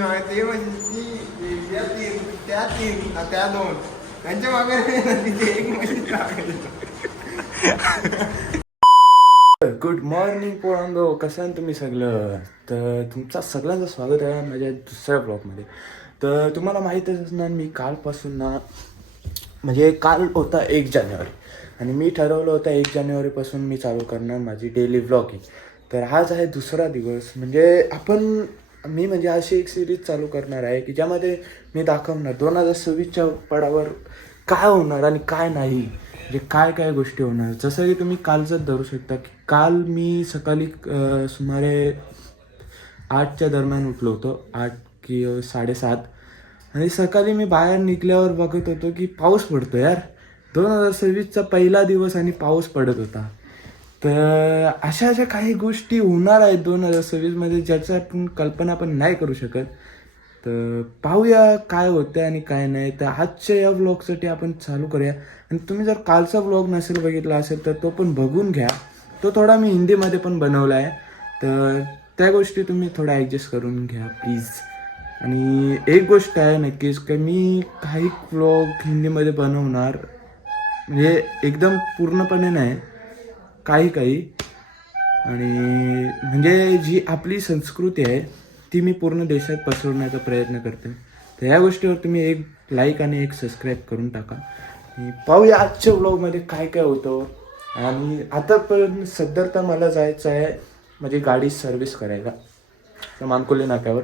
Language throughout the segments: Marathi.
तुमच्या मागे ते म्हणजे ती तीन त्या तीन त्या दोन त्यांच्या मागे तिथे एक मशीन गुड मॉर्निंग पोरांगो कसं आहे तुम्ही सगळं? तर तुमचा सगळ्यांचं स्वागत आहे माझ्या दुसऱ्या ब्लॉगमध्ये तर तुम्हाला माहीतच असणार मी कालपासून ना म्हणजे काल होता एक जानेवारी. आणि मी ठरवलं होतं एक जानेवारीपासून मी चालू करणार माझी डेली ब्लॉगिंग तर आज आहे दुसरा दिवस. म्हणजे आपण मी म्हणजे अशी एक सिरीज चालू करणार आहे की ज्यामध्ये मी दाखवणार. दोन हजार सव्वीसच्या पडावर काय होणार आणि काय नाही. म्हणजे काय काय गोष्टी होणार. जसं की तुम्ही कालचं धरू शकता की काल मी सकाळी सुमारे आठच्या दरम्यान उठलो होतो. आठ की साडेसात. आणि सकाळी मी बाहेर निघल्यावर बघत होतो की पाऊस पडतो यार. दोन हजार सव्वीसचा पहिला दिवस आणि पाऊस पडत होता. तर अशा अशा काही गोष्टी होणार आहेत दोन हजार सव्वीसमध्ये ज्याचं आपण कल्पना पण नाही करू शकत. तर पाहूया काय होतं आणि काय नाही. तर आजच्या या व्लॉगसाठी आपण चालू करूया. आणि तुम्ही जर कालचा व्लॉग नसेल बघितला असेल तर तो पण बघून घ्या. तो थोडा मी हिंदीमध्ये पण बनवला आहे तर त्या गोष्टी तुम्ही थोडा ॲडजस्ट करून घ्या प्लीज आणि एक गोष्ट आहे नक्कीच की मी काही व्लॉग हिंदीमध्ये बनवणार. म्हणजे एकदम पूर्णपणे नाही. काही काही. आणि म्हणजे जी आपली संस्कृती आहे ती मी पूर्ण देशात पसरवण्याचा प्रयत्न करते. तर ह्या गोष्टीवर तुम्ही एक लाईक आणि एक सबस्क्राईब करून टाका. पाहूया आजच्या ब्लॉगमध्ये काय काय होतं. आणि आतापर्यंत सध्या तर मला जायचं आहे माझी गाडी सर्व्हिस करायला. तर मानकोली नाक्यावर.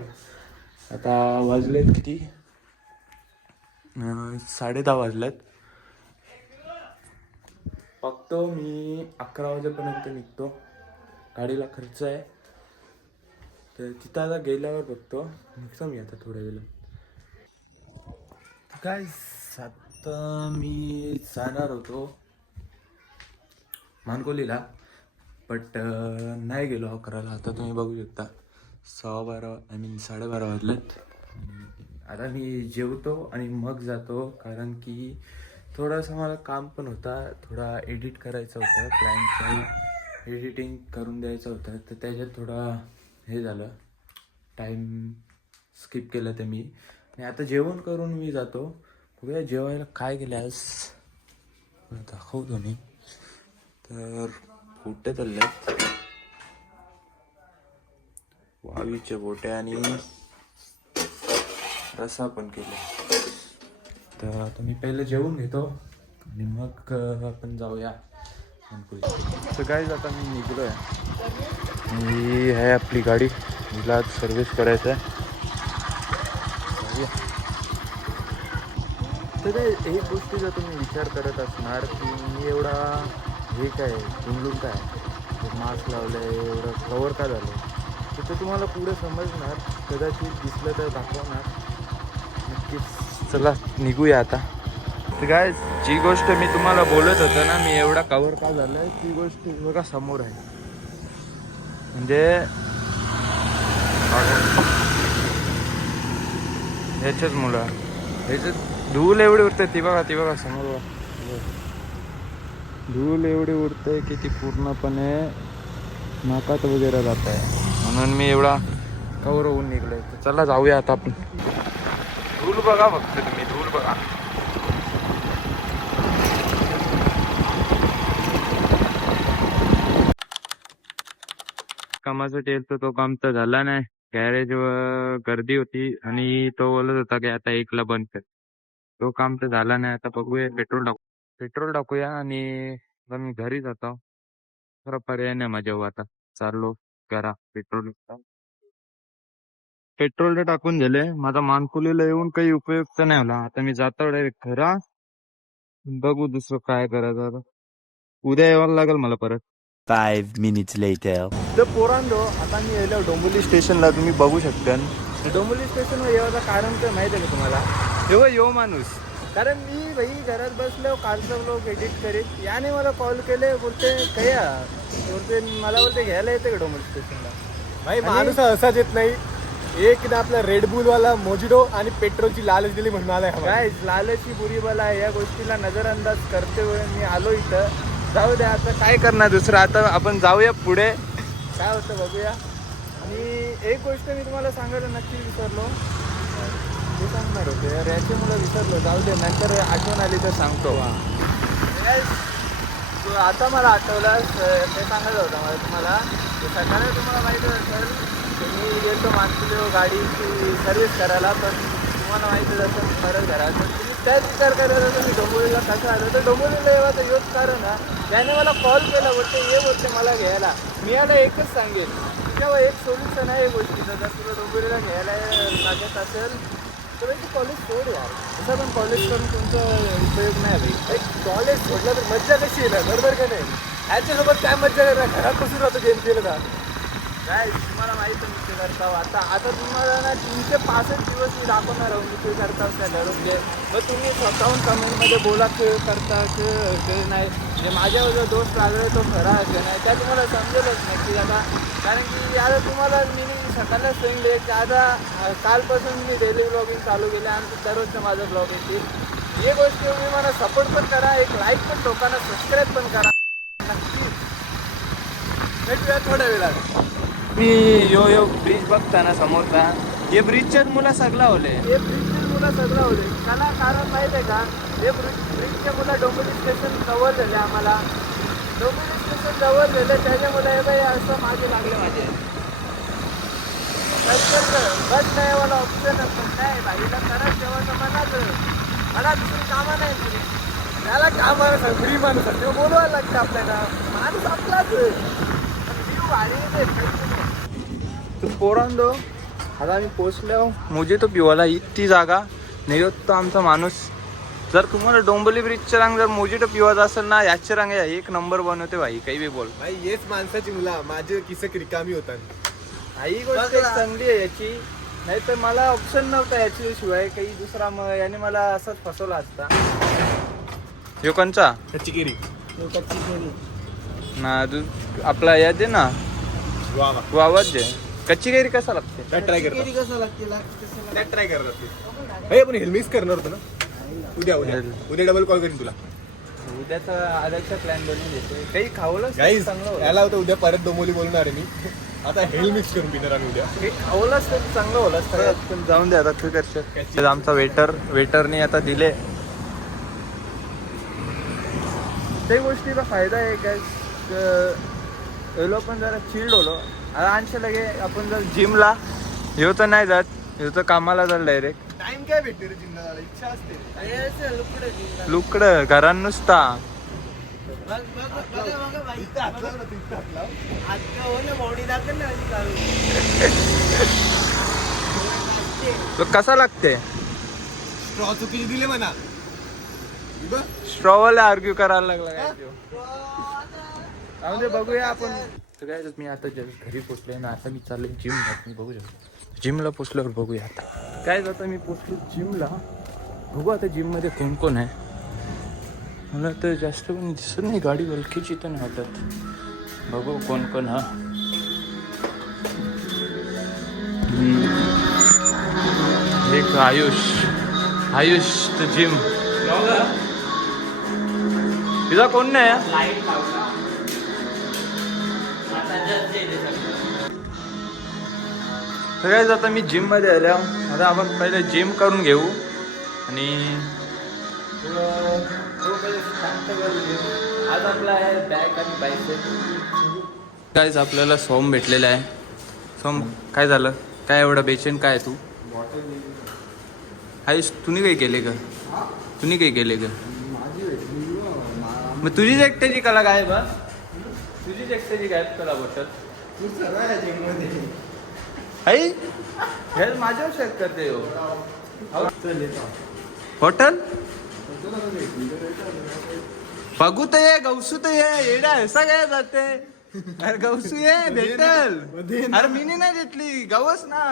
आता वाजलेत किती? साडे दहा वाजलेत. बघतो मी अकरा वाजेपर्यंत निघतो. गाडीला खर्च आहे. तर तिथं आता गेल्यावर बघतो. निघतो मी आता थोड्या वेळात काय आता मी जाणार होतो मानकोलीला बट नाही गेलो अकराला. आता तुम्ही बघू शकता. सहा बारा आय मीन साडेबारा वाजलेत. आता मी जेवतो आणि मग जातो कारण की थोडासा मला काम पण होता. थोडा एडिट करायचा होता. क्लायंटचाही एडिटिंग करून द्यायचं होतं. तर त्याच्यात थोडा हे झालं. टाईम स्किप केलं ते मी. आणि आता जेवण करून मी जातो. बघूया जेवायला काय केलं आज. दाखवतो मी तर कुठे चालल्यात. वावीचे बोटे आणि रसा पण केला. तर आता मी पहिले जेवून घेतो आणि मग आपण जाऊया तर काय आता मी निघलो आहे ही आहे आपली गाडी. हिला सर्व्हिस करायचं आहे तर एक गोष्टीचा तुम्ही विचार करत असणार की मी एवढा हे काय गुंडून काय मास्क लावलं आहे एवढं कवर का झालं तर ते तुम्हाला पुढे समजणार. कदाचित दिसलं तर दाखवणार. नक्कीच. चला निघूया आता. तर काय जी गोष्ट मी तुम्हाला बोलत होतो ना मी एवढा कवर का झालाय? ती गोष्ट बघा समोर आहे. म्हणजे ह्याच्याच मुलं. ह्याच्यात धूल एवढी उरते ती बघा ती बघा समोर बघा. धूल एवढी उरते की ती पूर्णपणे नाकात वगैरे जात आहे. म्हणून मी एवढा कवर होऊन निघलोय. तर चला जाऊया आता आपण. धूल बघा फक्त तुम्ही धूल बघा. कामासाठी तो काम तर झाला नाही. गॅरेज गर्दी होती आणि तो बोलत होता की आता एकला बंद कर. तो काम तर झाला नाही. आता बघूया पेट्रोल टाकू पेट्रोल टाकूया आणि मी घरी जातो. खरं पर्याय नाही माझ्या आता. चाललो करा पेट्रोल पेट्रोल तर टाकून दिले. माझा मानकुलीला येऊन काही उपयुक्त नाही होला आता मी जातो डायरेक्ट घरा बघू दुसरं काय करायचं आता. उद्या यावं लागेल मला परत. Five minutes later. तर पोरांनो आता मी येलो डोंबिवली स्टेशनला. तुम्ही बघू शकता डोंबिवली स्टेशनवर येवायचं कारण काय माहिती आहे का तुम्हाला? येऊ यो माणूस. कारण मी भाई घरात बसलो कालचा ब्लॉग एडिट करीत. याने मला कॉल केले बोलते कया? बोलते मला बोलते घ्यायला येते का डोंबिवली स्टेशनला? भाई माणूस असाच येत नाही. एक ना आपला रेड बुल वाला मोजिडो आणि पेट्रोलची लालच दिली म्हणून आलाय काय लालची बुरी बला या गोष्टीला नजरअंदाज करते वेळ मी आलो इथं. जाऊ द्या आता काय करणार दुसरं? आता आपण जाऊया पुढे. काय होतं बघूया. आणि एक गोष्ट मी तुम्हाला सांगायला नक्की विसरलो. ते सांगणार होते. यार याच्यामुळे विसरलो. जाऊ दे नंतर आठवण आली तर सांगतो. आता मला आठवलं ते सांगायचं होतं मला तुम्हाला. सकाळी तुम्हाला माहिती असेल मी गेलो मागतो गाडीची सर्व्हिस करायला पण तुम्हाला माहिती जसं परत घरात तुम्ही त्याच विचार करत होता मी डोंबोलीला कसं आलो तर डोंबोलीला येवा तर योच कारण ना त्याने मला कॉल केला बोलते ये बोलते मला घ्यायला. मी याला एकच सांगेल तेव्हा एक सोल्युशन आहे गोष्टीचं. जर तुला डोंबोलीला घ्यायला लागत असेल तर तू कॉलेज सोड यार. असं पण कॉलेज करून तुमचा उपयोग नाही भाई एक कॉलेज सोडलं तर मज्जा कशी येणार? बरोबर का नाही? ह्याच्यासोबत काय मज्जा करणार घरात बसून राहतो गेम केलं का काय तुम्हाला माहीत आहे मी करताव. करता आता आता तुम्हाला ना तीनशे पासष्ट दिवस मी दाखवणार आहोत मी ते करता त्या घरून घे मग तुम्ही स्वतःहून कमेंटमध्ये बोला की करता की ते नाही. जे माझ्यावर जो दोष लागला तो खरा की नाही त्या तुम्हाला समजेलच नक्की आता कारण की आता तुम्हाला मी सकाळला सांगले की आता कालपासून मी डेली ब्लॉगिंग चालू केले आणि दररोजचं माझं ब्लॉग येतील हे गोष्ट तुम्ही मला सपोर्ट पण करा एक लाईक पण लोकांना सबस्क्राईब पण करा. नक्की. भेटूया थोड्या वेळात. मी यो यो ब्रिज बघता ना समोरचा. हे ब्रिजच्याच मुलं सगळा होले हे ब्रिजचे मुलं सगळं होले त्याला कारण माहीत आहे का? हे ब्रिज ब्रिजचे मुलं डोंबिवली स्टेशन जवळ झाले आम्हाला. डोंबिवली स्टेशन जवळ झाले त्याच्यामुळे हे बाई असं मागे लागले माझे. बट नाही मला ऑप्शन पण नाही भाईला खरंच जेव्हा मनात मला दुसरी कामं नाही तुझी त्याला काम माणूस आहे फ्री माणूस. आहे बोलवायला लागतं आपल्याला. माणूस आपलाच व्ह्यू भारी तू पोरांदो आता आम्ही पोचलो. मुझे तो पिवाला इतकी जागा. नाही तो आमचा माणूस. जर तुम्हाला डोंबोली ब्रिजच्या रांग जर मोजिटो पिवायचा असेल ना याच्या रांग एक नंबर बनवते भाई काही बी बोल. भाई हेच माणसाची मुला. माझे किसक रिकामी होतात. ही गोष्ट एक चांगली आहे याची. नाही तर मला ऑप्शन नव्हता याची शिवाय काही दुसरा मग याने मला असंच फसवला असता. यो कोणचा कच्ची केरी ना तू आपला या दे ना? वा वा तू आवाज दे कच्ची कैरी कसा लागते? काय ट्राय करतात काय ट्राय करतात भाई आपण हेल्मेट करणार होतो ना? उद्या उद्या. उद्या डबल कॉल करीन तुला. उद्याचा आधारचा प्लॅन बनवून देतोय. काही खावलं गाईज चांगलं होतं. याला होतं उद्या परत डोंबोली बोलणार आहे मी. आता हेल मिक्स करून पिणार आम्ही उद्या. काही खावलंच तर चांगलं होलं असतं पण जाऊन दे आता तू करशील आमचा वेटर वेटरने आता दिले. ते गोष्टीचा फायदा आहे काय पण जरा चिल्ड होलो. आता आणशे लगे आपण जर जिमला ह्यो तर नाही जात ह्यो तर कामाला जात डायरेक्ट टाइम काय भेटते रे जिमला इच्छा असते. लुकड घरान नुसता. तो कसा लागते? स्ट्रॉ चुकीची दिले म्हणा. बघ. आर्ग्यू करायला लागला काय त्यो. जाऊ दे बघूया आपण. तर काय मी आता just घरी आहे ना आता मी चाललोय जिमला मी बघू शकतो. जिमला पोचल्यावर बघूया आता. काय आता मी पोचलो जिमला बघू आता जिममध्ये कोण कोण आहे. मला तर जास्त कोणी दिसत नाही गाडी वलखीची तर नाही वाटत. बघू कोण कोण हा. एक आयुष. आयुष तर जिम तुझा कोण नाही? तर आता मी जिममध्ये आल्या. आता आपण पहिले जिम करून घेऊ. आणि आज आपला आहे बॅक आणि बायसेप कायच आपल्याला सोम भेटलेला आहे. सोम काय झालं? काय एवढं बेचैन? काय तू? आयुष तुम्ही काही केले का? तुम्ही काही केले का? मग तुझीच एकट्याची कला काय बा तुझीच एकट्याची काय कला बटल आई? हे माझ्यावर शेअर करते हो. हॉटेल बघू तर ये गवसू तर ये येडा ऐसा काय जाते? अरे गवसू ये भेटल. अरे मी नाही घेतली गवस ना.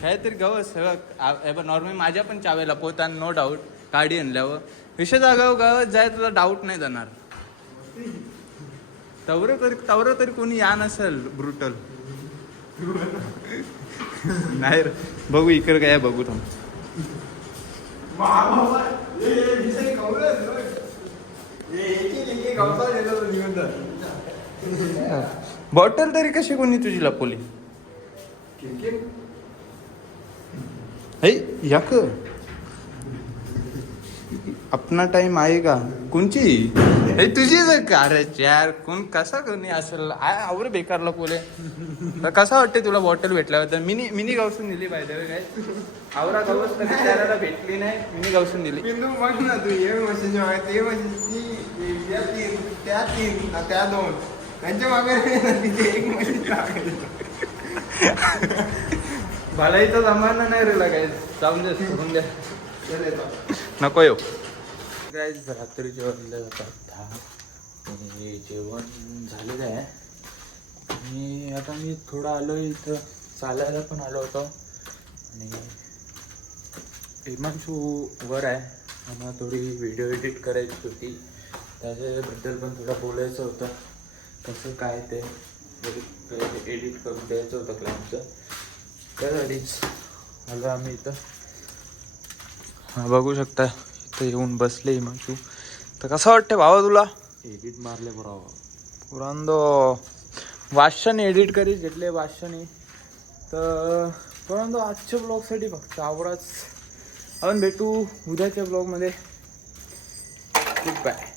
काहीतरी गवस नॉर्मली माझ्या पण चावेला पोतान नो डाऊट गाडी आणल्यावर. विषय जागाव गावात जाय तुला डाऊट नाही जाणार. तवर तरी तवर तरी कोणी या नसेल ब्रुटल नाही रे. बघू इकडे काय आहे बघू थांब. बॉटल तरी कशी कोणी तुझी लपवली? हे याक अपना टाइम आहे का कोणची हे तुझीच आहे का अरे यार कोण कसा कोणी असेल? आ- आवरे बेकारला बोले. तर कसा वाटते तुला बॉटल भेटल्याबद्दल? मिनी मिनी गावसून दिली पाहिजे काय आवरा गावस तर भेटली नाही मिनी गावसून दिली. बिंदू बघ ना तू हे मशीन ते मशीन ती त्या तीन त्या तीन ना त्या दोन. त्यांच्या मागे एक मशीन इथं जमाना नाही रे काय जाऊन दे सोडून द्या नको येऊ. काय रात्री जेवण जातात दहा आणि जेवण झालेलं आहे. आणि आता मी थोडं आलो इथं चालायला पण आलो होतो. आणि हिमांशू वर आहे. आम्हाला थोडी व्हिडिओ एडिट करायची होती. त्याच्याबद्दल पण थोडं बोलायचं होतं. कसं काय ते एडिट करून द्यायचं होतं क्लायंटचं त्यासाठीच आलो आम्ही इथं. हा बघू शकता इथं येऊन बसले हिमांशू तर कसं वाटतं भावा तुला? एडिट मारले बरोबर पुरांदो. वाचन एडिट करीत घेतले वाचन तर परंतु आजच्या ब्लॉगसाठी फक्त आवडाच आपण भेटू उद्याच्या ब्लॉगमध्ये गुड बाय